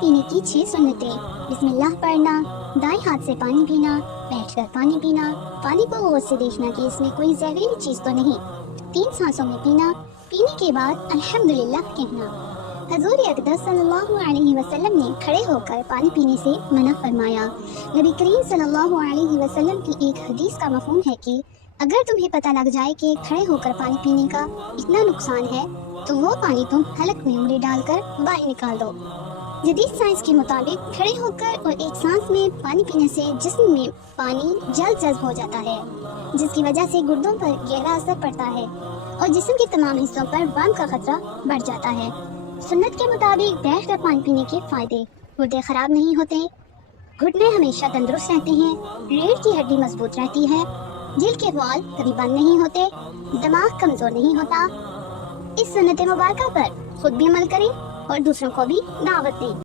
پینے کی 6 سنتیں۔ بسم اللہ پڑھنا، دائیں ہاتھ سے پانی پینا، بیٹھ کر پانی پینا، پانی کو غور سے دیکھنا کہ اس میں کوئی زہریلی چیز تو نہیں، 3 سانسوں میں پینا، پینے کے بعد الحمدللہ کہنا۔ حضور اقدس صلی اللہ علیہ وسلم نے کھڑے ہو کر پانی پینے سے منع فرمایا۔ نبی کریم صلی اللہ علیہ وسلم کی ایک حدیث کا مفہوم ہے کہ اگر تمہیں پتہ لگ جائے کہ کھڑے ہو کر پانی پینے کا اتنا نقصان ہے تو وہ پانی تم حلق میں انگلی ڈال کر باہر نکال دو۔ جدید سائنس کے مطابق کھڑے ہو کر اور ایک سانس میں پانی پینے سے جسم میں پانی جلد جذب ہو جاتا ہے، جس کی وجہ سے گردوں پر گہرا اثر پڑتا ہے اور جسم کے تمام حصوں پر ورم کا خطرہ بڑھ جاتا ہے۔ سنت کے مطابق بیٹھ کر پانی پینے کے فائدے: گردے خراب نہیں ہوتے، گھٹنے ہمیشہ تندرست رہتے ہیں، ریڑھ کی ہڈی مضبوط رہتی ہے، دل کے وال کبھی بند نہیں ہوتے، دماغ کمزور نہیں ہوتا۔ اس سنت مبارکہ پر خود بھی عمل کریں اور دوسروں کو بھی دعوت دیں۔